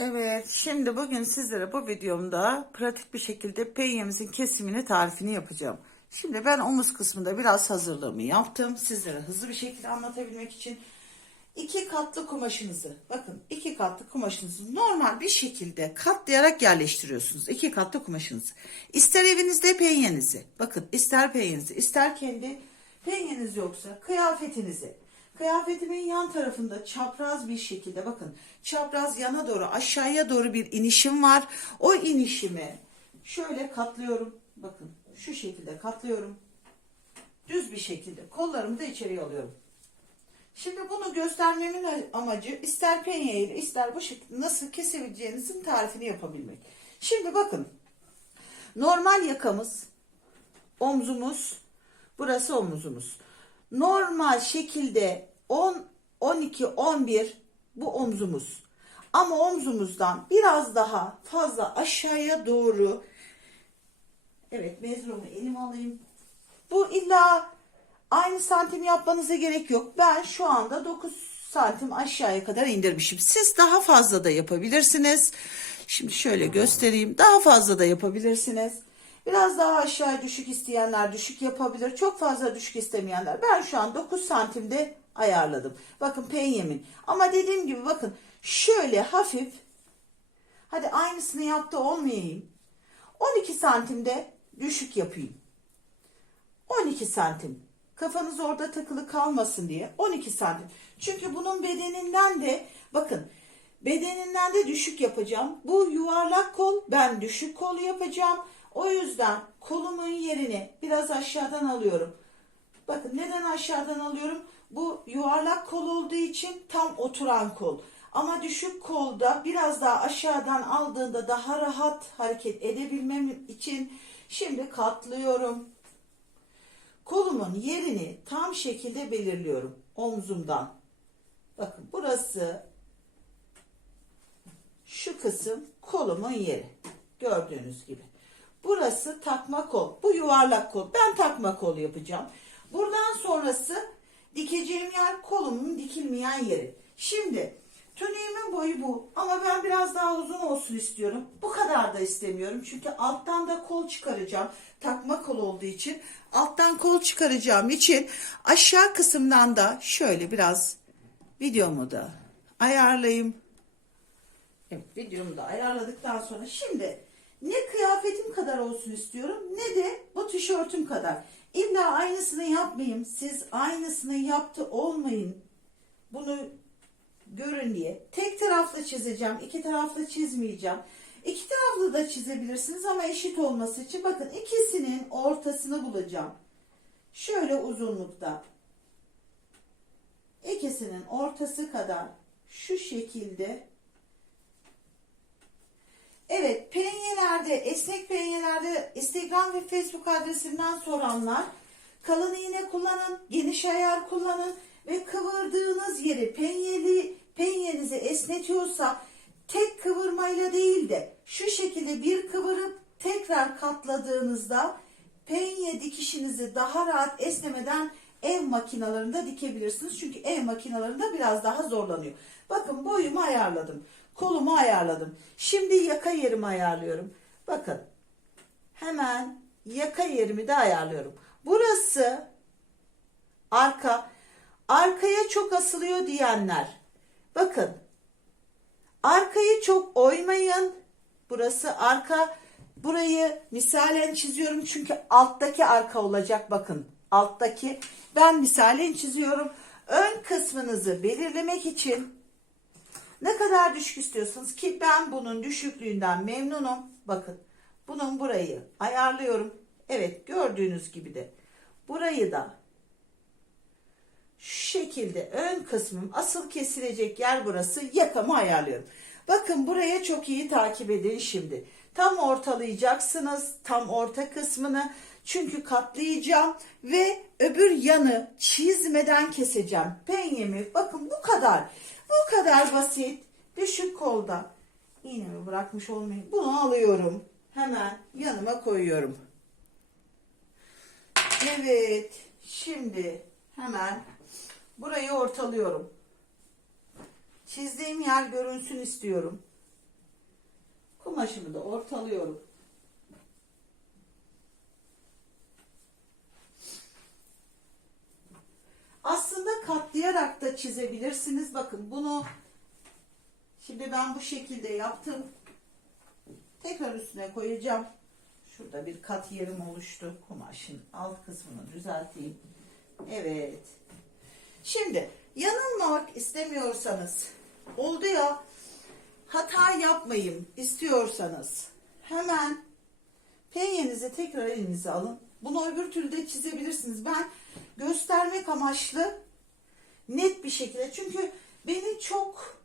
Evet, şimdi bugün sizlere bu videomda pratik bir şekilde penyemizin kesimini tarifini yapacağım. Şimdi ben omuz kısmında biraz hazırlığımı yaptım. Sizlere hızlı bir şekilde anlatabilmek için iki katlı kumaşınızı, bakın iki katlı kumaşınızı normal bir şekilde katlayarak yerleştiriyorsunuz. İki katlı kumaşınızı. İster evinizde penyenizi, bakın ister penyenizi, ister kendi penyeniz yoksa kıyafetinizi, Kıyafetimin yan tarafında çapraz bir şekilde bakın çapraz yana doğru aşağıya doğru bir inişim var. O inişimi şöyle katlıyorum. Bakın şu şekilde katlıyorum. Düz bir şekilde kollarımı da içeriye alıyorum. Şimdi bunu göstermemin amacı ister penye ile ister bu şekilde nasıl kesebileceğinizin tarifini yapabilmek. Şimdi bakın normal yakamız omzumuz burası omuzumuz. Normal şekilde 10 12 11 bu omzumuz. Ama omzumuzdan biraz daha fazla aşağıya doğru Evet mezrumu elime alayım. Bu illa aynı santim yapmanıza gerek yok. Ben şu anda 9 santim aşağıya kadar indirmişim. Siz daha fazla da yapabilirsiniz. Şimdi şöyle göstereyim. Daha fazla da yapabilirsiniz. Biraz daha aşağı düşük isteyenler düşük yapabilir. Çok fazla düşük istemeyenler. Ben şu an 9 santimde ayarladım. Bakın penyemin. Ama dediğim gibi bakın şöyle hafif hadi aynısını yaptı olmayayım. 12 santimde düşük yapayım. 12 santim. Kafanız orada takılı kalmasın diye 12 santim. Çünkü bunun bedeninden de bakın bedeninden de düşük yapacağım. Bu yuvarlak kol ben düşük kol yapacağım. O yüzden kolumun yerini biraz aşağıdan alıyorum. Bakın neden aşağıdan alıyorum? Bu yuvarlak kol olduğu için tam oturan kol. Ama düşük kolda biraz daha aşağıdan aldığında daha rahat hareket edebilmem için şimdi katlıyorum. Kolumun yerini tam şekilde belirliyorum omzumdan. Bakın burası şu kısım kolumun yeri. Gördüğünüz gibi. Burası takma kol. Bu yuvarlak kol. Ben takma kol yapacağım. Buradan sonrası dikeceğim yer kolumun dikilmeyen yeri. Şimdi tuniğimin boyu bu. Ama ben biraz daha uzun olsun istiyorum. Bu kadar da istemiyorum. Çünkü alttan da kol çıkaracağım. Takma kol olduğu için. Alttan kol çıkaracağım için aşağı kısımdan da şöyle biraz videomu da ayarlayayım. Evet videomu da ayarladıktan sonra şimdi ne kıyafetim kadar olsun istiyorum ne de bu tişörtüm kadar. İlla aynısını yapmayayım. Siz aynısını yaptı olmayın. Bunu görün diye. Tek taraflı çizeceğim. iki taraflı çizmeyeceğim. İki taraflı da çizebilirsiniz ama eşit olması için bakın ikisinin ortasını bulacağım. Şöyle uzunlukta. İkisinin ortası kadar şu şekilde Evet, penyelerde, esnek penyelerde Instagram ve Facebook adresimden soranlar kalın iğne kullanın, geniş ayar kullanın ve kıvırdığınız yeri penyeli, penyenizi esnetiyorsa tek kıvırmayla değil de şu şekilde bir kıvırıp tekrar katladığınızda penye dikişinizi daha rahat esnemeden ev makinalarında dikebilirsiniz. Çünkü ev makinalarında biraz daha zorlanıyor. Bakın boyumu ayarladım. Kolumu ayarladım. Şimdi yaka yerimi ayarlıyorum. Bakın. Hemen yaka yerimi de ayarlıyorum. Burası arka. Arkaya çok asılıyor diyenler. Bakın. Arkayı çok oymayın. Burası arka. Burayı misalen çiziyorum çünkü alttaki arka olacak bakın. Alttaki ben misalen çiziyorum. Ön kısmınızı belirlemek için ne kadar düşük istiyorsanız ki ben bunun düşüklüğünden memnunum. Bakın bunun burayı ayarlıyorum. Evet gördüğünüz gibi de burayı da şu şekilde ön kısmım asıl kesilecek yer burası yakamı ayarlıyorum. Bakın buraya çok iyi takip edin şimdi. Tam ortalayacaksınız tam orta kısmını çünkü katlayacağım ve öbür yanı çizmeden keseceğim. Penyemi bakın bu kadar. Bu kadar basit. Düşük kolda. İğnemi bırakmış olmayayım. Bunu alıyorum. Hemen yanıma koyuyorum. Evet. Şimdi hemen burayı ortalıyorum. Çizdiğim yer görünsün istiyorum. kumaşımı da ortalıyorum. Aslında katlayarak da çizebilirsiniz. Bakın bunu şimdi ben bu şekilde yaptım. Tekrar üstüne koyacağım. Şurada bir kat yerim oluştu. Kumaşın alt kısmını düzelteyim. Evet. Şimdi yanılmamak istemiyorsanız oldu ya hata yapmayayım istiyorsanız hemen penyenizi tekrar elinize alın. Bunu öbür türlü de çizebilirsiniz. Ben göstermek amaçlı net bir şekilde çünkü beni çok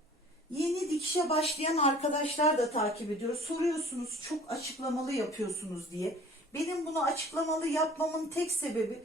yeni dikişe başlayan arkadaşlar da takip ediyor. Soruyorsunuz çok açıklamalı yapıyorsunuz diye. Benim bunu açıklamalı yapmamın tek sebebi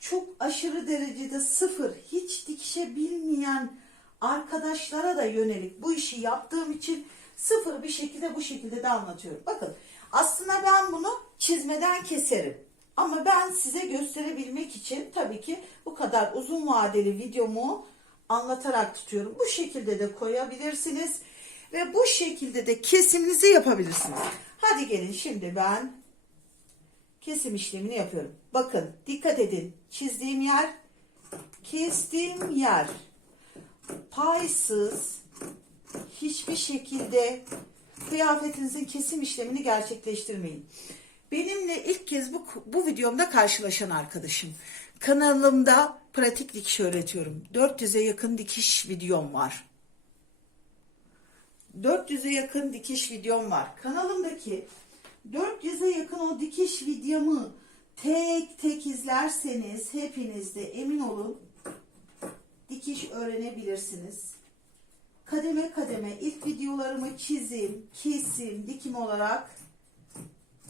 çok aşırı derecede sıfır, hiç dikişe bilmeyen arkadaşlara da yönelik bu işi yaptığım için sıfır bir şekilde bu şekilde de anlatıyorum. Bakın aslında ben bunu çizmeden keserim. Ama ben size gösterebilmek için tabii ki bu kadar uzun vadeli videomu anlatarak tutuyorum. Bu şekilde de koyabilirsiniz ve bu şekilde de kesiminizi yapabilirsiniz. Hadi gelin şimdi ben kesim işlemini yapıyorum. Bakın dikkat edin. Çizdiğim yer, kestiğim yer paysız hiçbir şekilde kıyafetinizin kesim işlemini gerçekleştirmeyin. Benimle ilk kez bu, bu videomda karşılaşan arkadaşım. Kanalımda pratik dikiş öğretiyorum. 400'e yakın dikiş videom var. 400'e yakın dikiş videom var. Kanalımdaki 400'e yakın o dikiş videomu tek tek izlerseniz hepiniz de emin olun dikiş öğrenebilirsiniz. Kademe kademe ilk videolarımı çizim, kesim, dikim olarak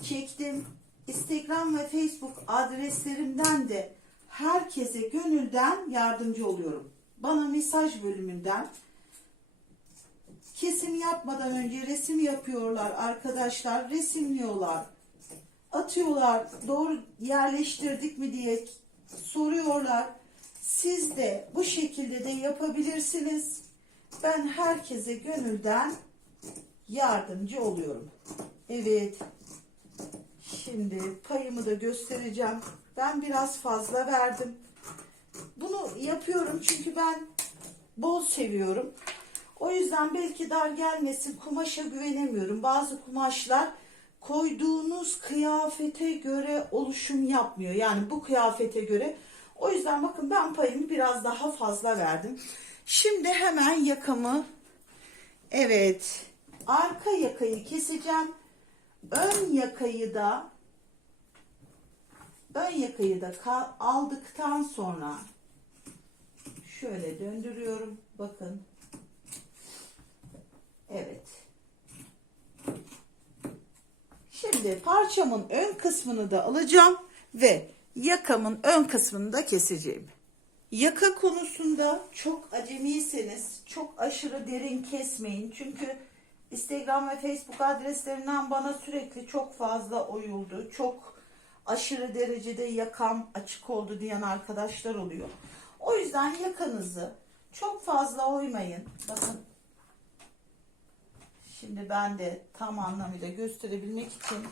çektim. Instagram ve Facebook adreslerimden de herkese gönülden yardımcı oluyorum. Bana mesaj bölümünden kesim yapmadan önce resim yapıyorlar arkadaşlar. Resimliyorlar. Atıyorlar. Doğru yerleştirdik mi diye soruyorlar. Siz de bu şekilde de yapabilirsiniz. Ben herkese gönülden yardımcı oluyorum. Evet. Şimdi payımı da göstereceğim. Ben biraz fazla verdim. Bunu yapıyorum çünkü ben bol seviyorum. O yüzden belki dar gelmesin kumaşa güvenemiyorum. Bazı kumaşlar koyduğunuz kıyafete göre oluşum yapmıyor. Yani bu kıyafete göre. O yüzden bakın ben payımı biraz daha fazla verdim. Şimdi hemen yakamı evet arka yakayı keseceğim. Ön yakayı da ön yakayı da aldıktan sonra şöyle döndürüyorum. Bakın. Evet. Şimdi parçamın ön kısmını da alacağım ve yakamın ön kısmını da keseceğim. Yaka konusunda çok acemiyseniz çok aşırı derin kesmeyin. Çünkü Instagram ve Facebook adreslerinden bana sürekli çok fazla oyuldu. Çok aşırı derecede yakam açık oldu diyen arkadaşlar oluyor. O yüzden yakanızı çok fazla oymayın. Bakın şimdi ben de tam anlamıyla gösterebilmek için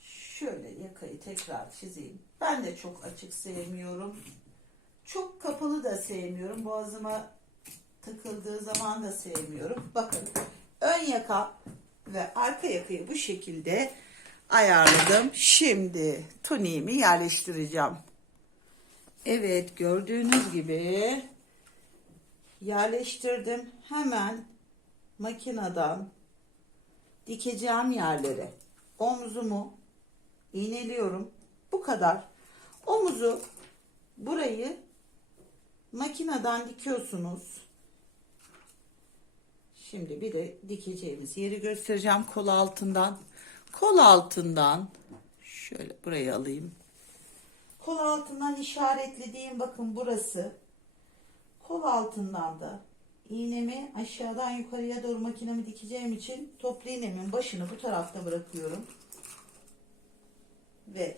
şöyle yakayı tekrar çizeyim. Ben de çok açık sevmiyorum. Çok kapalı da sevmiyorum. Boğazıma takıldığı zaman da sevmiyorum. Bakın ön yaka ve arka yakayı bu şekilde ayarladım. Şimdi tuniğimi yerleştireceğim. Evet gördüğünüz gibi yerleştirdim. Hemen makineden dikeceğim yerlere omzumu iğneliyorum. Bu kadar. Omuzu burayı makineden dikiyorsunuz. Şimdi bir de dikeceğimiz yeri göstereceğim kol altından. Kol altından şöyle burayı alayım. Kol altından işaretlediğim bakın burası. Kol altından da iğnemi aşağıdan yukarıya doğru makinemi dikeceğim için toplu iğnemin başını bu tarafta bırakıyorum. Ve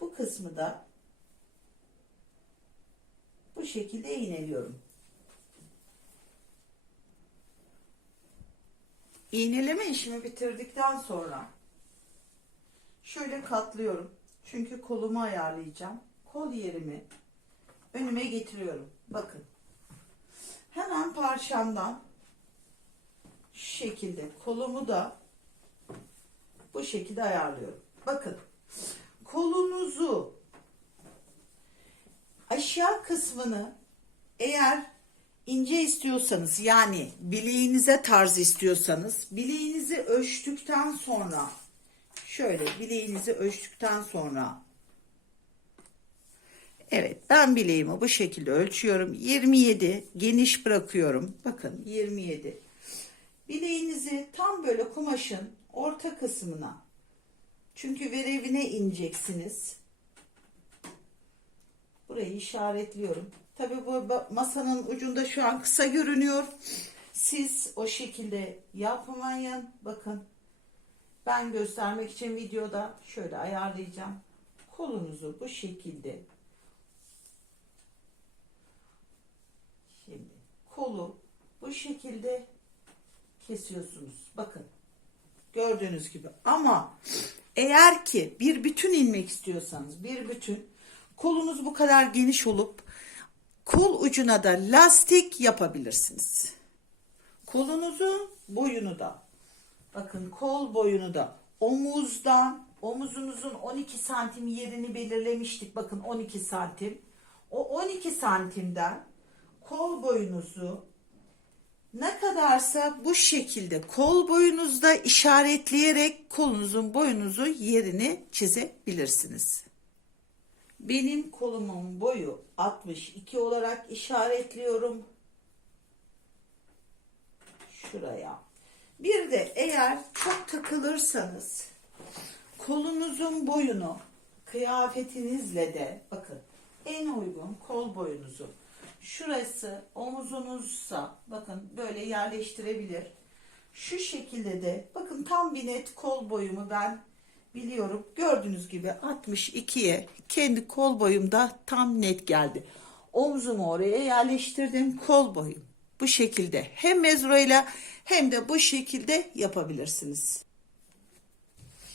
bu kısmı da şekilde iğneliyorum. İğneleme işimi bitirdikten sonra şöyle katlıyorum. Çünkü kolumu ayarlayacağım. Kol yerimi önüme getiriyorum. Bakın. Hemen parçamdan şu şekilde kolumu da bu şekilde ayarlıyorum. Bakın kolunuzu aşağı kısmını eğer ince istiyorsanız yani bileğinize tarz istiyorsanız bileğinizi ölçtükten sonra şöyle bileğinizi ölçtükten sonra Evet ben bileğimi bu şekilde ölçüyorum. 27 geniş bırakıyorum. Bakın 27. Bileğinizi tam böyle kumaşın orta kısmına çünkü verevine ineceksiniz. Burayı işaretliyorum. Tabi bu masanın ucunda şu an kısa görünüyor. Siz o şekilde yapmayın. Bakın ben göstermek için videoda şöyle ayarlayacağım. Kolunuzu bu şekilde Şimdi kolu bu şekilde kesiyorsunuz. Bakın. Gördüğünüz gibi. Ama eğer ki bir bütün inmek istiyorsanız bir bütün kolunuz bu kadar geniş olup kol ucuna da lastik yapabilirsiniz. Kolunuzun boyunu da bakın kol boyunu da omuzdan omuzunuzun 12 santim yerini belirlemiştik. Bakın 12 santim. O 12 santimden kol boyunuzu ne kadarsa bu şekilde kol boyunuzda işaretleyerek kolunuzun boyunuzu yerini çizebilirsiniz. Benim kolumun boyu 62 olarak işaretliyorum. Şuraya. Bir de eğer çok takılırsanız kolunuzun boyunu kıyafetinizle de bakın en uygun kol boyunuzu şurası omuzunuzsa bakın böyle yerleştirebilir. Şu şekilde de bakın tam bir net kol boyumu ben biliyorum. Gördüğünüz gibi 62'ye kendi kol boyumda tam net geldi. Omzumu oraya yerleştirdim. Kol boyum bu şekilde hem mezroyla hem de bu şekilde yapabilirsiniz.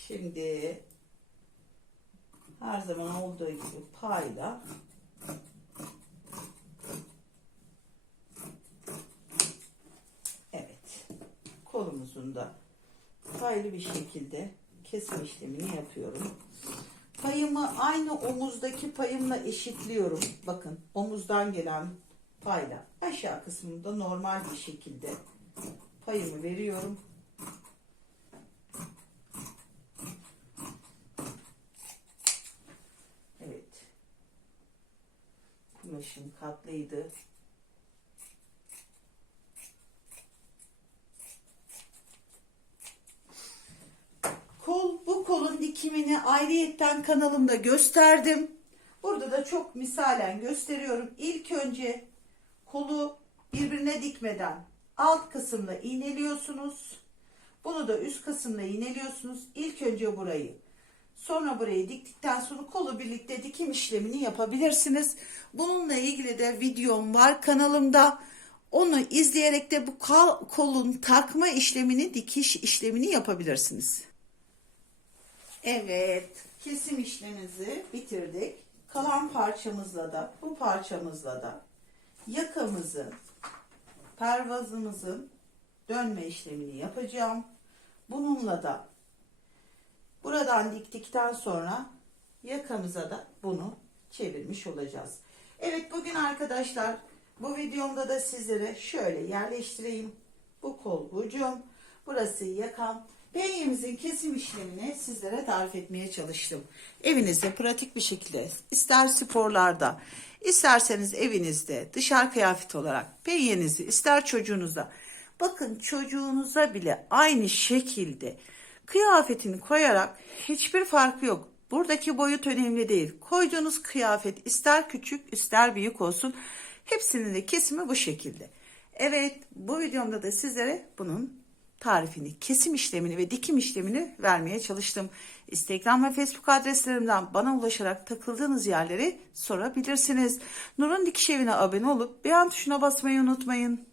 Şimdi her zaman olduğu gibi payla Evet. Kolumuzun da paylı bir şekilde kesim işlemini yapıyorum. Payımı aynı omuzdaki payımla eşitliyorum. Bakın omuzdan gelen payla aşağı kısmında normal bir şekilde payımı veriyorum. Evet. Kumaşım katlıydı. Kol bu dikimini ayrıyetten kanalımda gösterdim. Burada da çok misalen gösteriyorum. İlk önce kolu birbirine dikmeden alt kısımda iğneliyorsunuz. Bunu da üst kısımda iğneliyorsunuz. İlk önce burayı. Sonra burayı diktikten sonra kolu birlikte dikim işlemini yapabilirsiniz. Bununla ilgili de videom var kanalımda. Onu izleyerek de bu kolun takma işlemini, dikiş işlemini yapabilirsiniz. Evet, kesim işlemimizi bitirdik. Kalan parçamızla da, bu parçamızla da yakamızın, pervazımızın dönme işlemini yapacağım. Bununla da buradan diktikten sonra yakamıza da bunu çevirmiş olacağız. Evet bugün arkadaşlar bu videomda da sizlere şöyle yerleştireyim. Bu kol bucum, burası yakam. Penyemizin kesim işlemini sizlere tarif etmeye çalıştım. Evinizde pratik bir şekilde ister sporlarda isterseniz evinizde dışarı kıyafet olarak penyenizi ister çocuğunuza bakın çocuğunuza bile aynı şekilde kıyafetini koyarak hiçbir farkı yok. Buradaki boyut önemli değil. Koyduğunuz kıyafet ister küçük ister büyük olsun hepsinin de kesimi bu şekilde. Evet bu videomda da sizlere bunun tarifini, kesim işlemini ve dikim işlemini vermeye çalıştım. Instagram ve Facebook adreslerimden bana ulaşarak takıldığınız yerleri sorabilirsiniz. Nur'un Dikiş Evi'ne abone olup beğen tuşuna basmayı unutmayın.